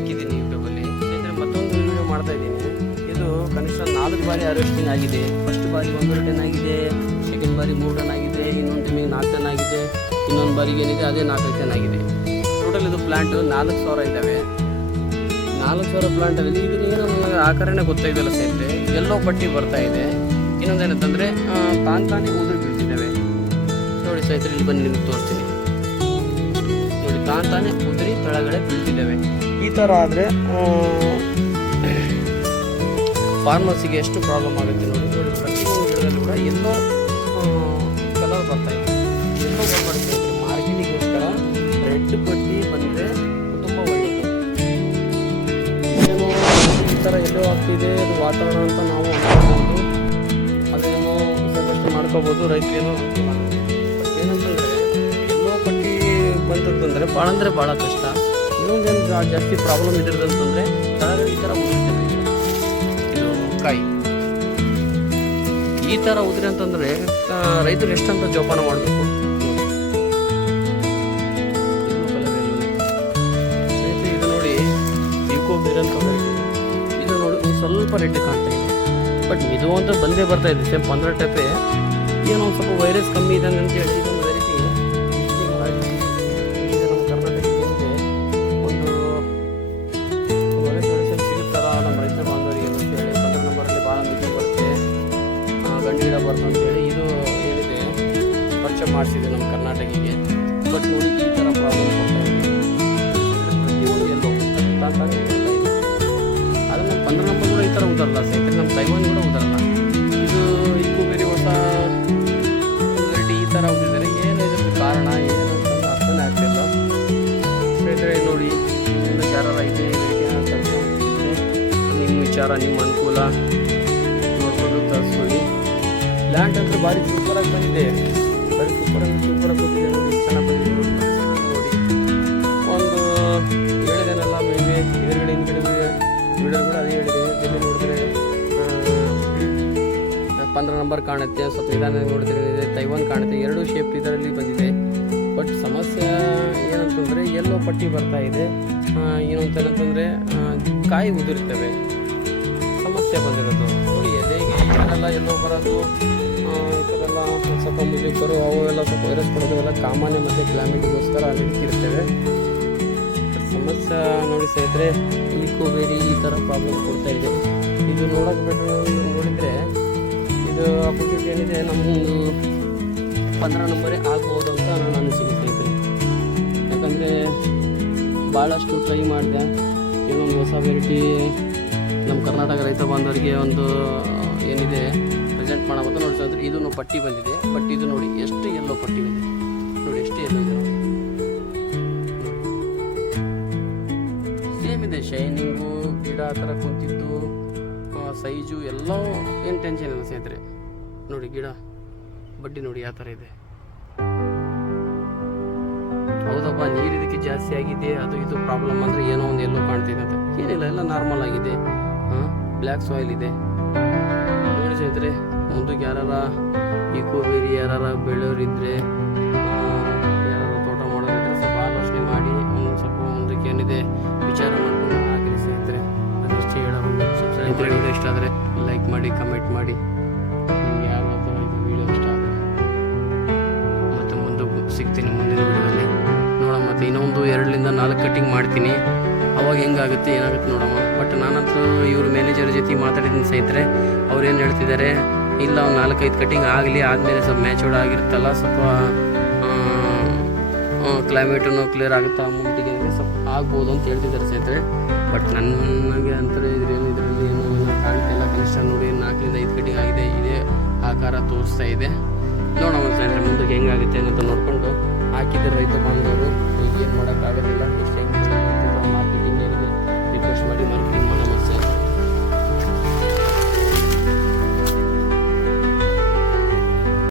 ಹಾಕಿದ್ದೀನಿ ಯೂಟ್ಯೂಬಲ್ಲಿ. ಸ್ನೇಹಿತರೆ, ಮತ್ತೊಂದು ವೀಡಿಯೋ ಮಾಡ್ತಾ ಇದ್ದೀನಿ. ಇದು ಕನಿಷ್ಠ ನಾಲ್ಕು ಬಾರಿ ಅರೆಸ್ಟಿಂಗ್ ಆಗಿದೆ. ಫಸ್ಟ್ ಬಾರಿ ಒಂದು ಟನ್ ಆಗಿದೆ ಸೆಕೆಂಡ್ ಬಾರಿ ಮೂರು ಟನ್ ಆಗಿದೆ, ಇನ್ನೊಂದು ಟೈಮಿಗೆ ನಾಲ್ಕು ಟನ್ ಆಗಿದೆ, ಇನ್ನೊಂದು ಬಾರಿ ಏನಿದೆ, ಅದೇ ನಾಲ್ಕು ಟನ್ ಆಗಿದೆ. ಟೋಟಲ್ ಇದು ಪ್ಲ್ಯಾಂಟು ನಾಲ್ಕು ಸಾವಿರ ಇದ್ದಾವೆ. ನಾಲ್ಕು ಸಾವಿರ ಪ್ಲಾಂಟಲ್ಲಿ ಇದು ಏನೋ ನನಗೆ ಆಕಾರನೇ ಗೊತ್ತಾಗಿಲ್ಲ ಸೇರಿದೆ ಎಲ್ಲೋ ಪಟ್ಟಿ ಬರ್ತಾ ಇದೆ. ಇನ್ನೊಂದೇನಂತಂದರೆ ತಾನು ತಾನೇ ಉದುರು ಬೀಳ್ತಿದ್ದಾವೆ ನೋಡಿ ಸ್ನೇಹಿತರೆ, ಇಲ್ಲಿ ಬಂದು ನಿಮ್ಗೆ ತೋರಿಸ್ತೀನಿ. ನೋಡಿ, ತಾನು ತಾನೇ ಉದುರಿ, ತಳಗಡೆ ಬೀಳ್ತಿದ್ದಾವೆ. ಈ ಥರ ಆದರೆ ಫಾರ್ಮರ್ಸಿಗೆ ಎಷ್ಟು ಪ್ರಾಬ್ಲಮ್ ಆಗುತ್ತೆ ನೋಡಿ ನೋಡಿ ಪ್ರತಿಯೊಂದು ಗಿಡದಲ್ಲಿ ಕೂಡ ಎಲ್ಲೋ ಕಲರ್ ಬರ್ತಾ ಇದೆ. ಎಲ್ಲೋ ಬರ್ಬಾರ್ದು ಮಾರ್ಕೆಟಿಗೋಸ್ಕರ ರೆಡ್ ಪಟ್ಟಿ ಬಂದರೆ ತುಂಬ ಒಳ್ಳೆಯದು ಈ ಥರ ಎಲ್ಲೋ ಆಗ್ತಿದೆ, ಅದು ವಾತಾವರಣ ಅಂತ ನಾವು ಅನ್ಕೋಬೋದು ಅದೇನೋ ಸಾಕಷ್ಟು ಮಾಡ್ಕೋಬೋದು, ರೈತರೇನೋ ಏನಂತಂದರೆ, ಎಲ್ಲೋ ಪಟ್ಟಿ ಬಂತಂತಂದರೆ ಭಾಳ ಅಂದರೆ ಭಾಳ ಕಷ್ಟ. ಇನ್ನೊಂದೇನು ಜಾಸ್ತಿ ಪ್ರಾಬ್ಲಮ್ ಇದ್ರದ್ದು ಅಂತಂದರೆ ಕೆಳಗಡೆ ಈ ಥರ ಉದುರ್ತವೆ ಇದು. ಕಾಯಿ ಈ ಥರ ಉದುರಿ ಅಂತಂದರೆ ರೈತರು ಎಷ್ಟಂತ ಜೋಪಾನ ಮಾಡಬೇಕು? ಇದು ನೋಡಿ ಯುಕೋ ಬೇರೆ ಅಂತ. ಇದು ನೋಡಿ ಸ್ವಲ್ಪ ರೆಡ್ ಕಾಣ್ತಾ ಇದೆ. ಬಟ್ ಇದು ಅಂತ ಬಂದೇ ಬರ್ತಾ ಇದೆ. ಸೇಮ್ ಪಂದ್ರ ಟೈಪೇ. ಏನೋ ಒಂದು ಸ್ವಲ್ಪ ವೈರಸ್ ಕಮ್ಮಿ ಇದೆ ಅಂತ ಬರ್ತದೆ ಅಂತೇಳಿ ಇದು ಏನಿದೆ ಪರಿಚಯ ಮಾಡಿಸಿದೆ ನಮ್ಮ ಕರ್ನಾಟಕಿಗೆ. ಬಟ್ ನೋಡಿ ಈ ಥರ ಪ್ರಾಬ್ಲಮ್ ಕೊಡ್ತಾ ಅದು ಪ್ರತಿಯೊಂದು ಎಲ್ಲೋ ತಾನ್ ತಾನೇ ಬರ್ತಾ ಇದೆ ಆದರೆ ನಮ್ಮ ಪಂದ್ರ ನಂಬರ್ ಕೂಡ ಈ ಥರ ಉದರಲ್ಲ ಸ್ನೇಹಿತರೆ ನಮ್ಮ ತೈವಾನ್ ಕೂಡ ಉದರಲ್ಲ ಇದು ಇದಕ್ಕೂ ಬೇರೆ ಹೊಸ ಈ ಥರ ಉದಿದ್ದಾರೆ ಏನು ಇದಕ್ಕೆ ಕಾರಣ, ಏನು ಅಂತ ಅರ್ಥನೇ ಆಗ್ತಿಲ್ಲ ಸ್ನೇಹಿತರೆ, ನೋಡಿ ವಿಚಾರ ಇದೆ ನಿಮ್ಮ ವಿಚಾರ, ನಿಮ್ಮ ಅನುಕೂಲ ನೋಡ್ಕೊಂಡು ತರಿಸ್ಕೊಳ್ಳಿ. ಲ್ಯಾಂಡ್ ಅಂದ್ರೆ ಭಾರಿ ಸೂಪರಾಗಿ ಬಂದಿದೆ. ಭಾರಿ ಸೂಪರಾಗಿ ಸೂಪರಾಗಿ ಬಂದಿದೆ ನೋಡಿ, ಚೆನ್ನಾಗಿ ಬಂದಿದೆ ನೋಡಿ. ಒಂದು ಹೇಳಿದೆನಲ್ಲ ಮೇಬಿ ಎದುರುಗಡೆ, ಹಿಂದ್ಗಡೆ ಕೂಡ ಅದೇ ಹೇಳಿದೆ ಇಲ್ಲಿ ನೋಡಿದ್ರೆ ಪಂದ್ರ ನಂಬರ್ ಕಾಣುತ್ತೆ. ಸ್ವಲ್ಪ ನಿಧಾನ ನೋಡಿದ್ರೆ ತೈವಾನ್ ಕಾಣುತ್ತೆ. ಎರಡು ಶೇಪ್ ಇದರಲ್ಲಿ ಬಂದಿದೆ. ಬಟ್ ಸಮಸ್ಯೆ ಏನಂತಂದರೆ ಎಲ್ಲೋ ಪಟ್ಟಿ ಬರ್ತಾ ಇದೆ. ಏನು ಅಂತಂದರೆ ಕಾಯಿ ಉದುರ್ತವೆ. ಸಮಸ್ಯೆ ಬಂದಿರೋದು. ನೋಡಿ ಎದೆಗೆ ಈ ಥರ ಎಲ್ಲ ಬರೋದು ಈ ಥರ ಎಲ್ಲ ಸ್ವಲ್ಪ ಮುಜುಗರು ಅವು ಎಲ್ಲ ಸ್ವಲ್ಪ ವೈರಸ್ ಕೊಡೋದು ಎಲ್ಲ ಕಾಮಾನ್ಯ ಮತ್ತು ಕ್ಲೈಮೇಟ್ಗೋಸ್ಕರ ಹಿಡ್ಕಿರ್ತೇವೆ ಸಮಸ್ಯೆ ನೋಡಿ ಸ್ನೇಹಿತರೆ ಈಕೋ ಬೇರೆ ಈ ಥರ ಪ್ರಾಬ್ಲಮ್ ಕೊಡ್ತಾ ಇದೆ. ಇದು ನೋಡೋಕೆ ಬಿಟ್ಟರೆ ನೋಡಿದರೆ ಇದು ಅಪೋಸಿಟ್ ಏನಿದೆ ನಮ್ಮದು ಪಂದ್ರ ನಂಬರೇ ಆಗ್ಬೋದು ಅಂತ ನಾನು ಅನಿಸಿಕೆ ಯಾಕಂದರೆ ಭಾಳಷ್ಟು ಟ್ರೈ ಮಾಡಿದೆ. ಇನ್ನೊಂದು ಹೊಸ ವೆರೈಟಿ ನಮ್ಮ ಕರ್ನಾಟಕ ರೈತ ಬಾಂಧವರಿಗೆ ಒಂದು ಏನಿದೆ, ಪ್ರೆಸೆಂಟ್ ಮಾಡಬಹುದು ನೋಡಿ ಸ್ನೇಹಿತರೆ ಇದನ್ನು ಪಟ್ಟಿ ಬಂದಿದೆ. ಬಟ್ ಇದು ನೋಡಿ ಎಷ್ಟು ಎಲ್ಲೋ ಪಟ್ಟಿ ಇದೆ. ನೋಡಿ ಎಷ್ಟು ಎಲ್ಲೋ ಇದೆ ಸೇಮ್ ಇದೆ ಶೈನಿಂಗು ಗಿಡ ಆ ಥರ ಕುಂತಿದ್ದು ಸೈಜು ಎಲ್ಲ ಏನು ಟೆನ್ಷನ್ ಇಲ್ಲ ಸ್ನೇಹಿತರೆ. ನೋಡಿ ಗಿಡ, ಬಡ್ಡಿ ನೋಡಿ ಯಾವ ಥರ ಇದೆ. ಹೌದಪ್ಪ, ನೀರು ಇದಕ್ಕೆ ಜಾಸ್ತಿ ಆಗಿದೆ, ಅದು ಇದು ಪ್ರಾಬ್ಲಮ್ ಅಂದರೆ ಏನೋ ಒಂದು ಎಲ್ಲೋ ಕಾಣ್ತಿದೆ ಅಂತ. ಏನಿಲ್ಲ, ಎಲ್ಲ ನಾರ್ಮಲ್ ಆಗಿದೆ. ಬ್ಲ್ಯಾಕ್ ಸಾಯಿಲ್ ಇದೆ. ಸ್ನೇಹಿತರೆ ಮುಂದಕ್ಕೆ ಯಾರಾರ ಈಕೋ ಬೇರಿ ಯಾರಾರ ಬೆಳೆಯೋರಿದ್ರೆ ಯಾರಾರ ತೋಟ ಮಾಡೋರಿದ್ರೆ ಸ್ವಲ್ಪ ಆಲೋಚನೆ ಮಾಡಿ ಒಂದು ಸ್ವಲ್ಪ ಮುಂದಕ್ಕೆ ಏನಿದೆ ವಿಚಾರ ಮಾಡ್ಕೊಂಡು ಹಾಕಿ ಸ್ನೇಹಿತರೆ ಅದಷ್ಟೇ ಹೇಳೋದು. ಸ್ನೇಹಿತರೆ ವಿಡಿಯೋ ಇಷ್ಟ ಆದರೆ ಲೈಕ್ ಮಾಡಿ ಕಮೆಂಟ್ ಮಾಡಿ. ನಿಮ್ಗೆ ಯಾವ ಥರ ಇದು ವಿಡಿಯೋ ಇಷ್ಟ ಆದರೆ? ಮತ್ತು ಮುಂದೆ ಸಿಗ್ತೀನಿ ಮುಂದಿನ ವಿಡಿಯೋದಲ್ಲಿ ನೋಡೋಣ ಮತ್ತು ಇನ್ನೊಂದು ಎರಡರಿಂದ ನಾಲ್ಕು ಕಟ್ಟಿಂಗ್ ಮಾಡ್ತೀನಿ. ಅವಾಗ ಹೆಂಗಾಗುತ್ತೆ ಏನಾಗುತ್ತೆ ನೋಡೋಣ ಬಟ್ ಇವ್ರ ಮ್ಯಾನೇಜರ್ ಜೊತೆ ಮಾತಾಡಿದ್ದೀನಿ ಸ್ನೇಹಿತರೆ. ಅವ್ರು ಏನು ಹೇಳ್ತಿದ್ದಾರೆ, ಇಲ್ಲ ಒಂದು ನಾಲ್ಕೈದು ಕಟ್ಟಿಂಗ್ ಆಗಲಿ, ಆದಮೇಲೆ ಸ್ವಲ್ಪ ಮ್ಯಾಚೂರ್ಡ್ ಆಗಿರುತ್ತಲ್ಲ, ಸ್ವಲ್ಪ ಕ್ಲೈಮೇಟನ್ನು ಕ್ಲಿಯರ್ ಆಗುತ್ತಾ ಅಮೌಂಟಿಗೆ ಸ್ವಲ್ಪ ಆಗ್ಬೋದು ಅಂತ ಹೇಳ್ತಿದ್ದಾರೆ ಸ್ನೇಹಿತರೆ. ಬಟ್ ನನಗೆ ಅಂತಾರೆ ಇದ್ರೇನು ಇದರಲ್ಲಿ ಏನು ಕಾಣ್ತಿಲ್ಲ ಕನಿಷ್ಠ ನೋಡಿ, ನಾಲ್ಕರಿಂದ ಐದು ಕಟ್ಟಿಂಗ್ ಆಗಿದೆ, ಇದೇ ಆಕಾರ ತೋರಿಸ್ತಾ ಇದೆ. ನೋಡೋಣ ಸ್ನೇಹಿತರೆ, ಮುಂದಕ್ಕೆ ಹೆಂಗಾಗುತ್ತೆ ಅನ್ನೋದು ನೋಡಿಕೊಂಡು ಹಾಕಿದ್ರೆ ರೈತ ಬಾಂಧವರು. ಏನು ಮಾಡೋಕ್ಕಾಗೋದಿಲ್ಲ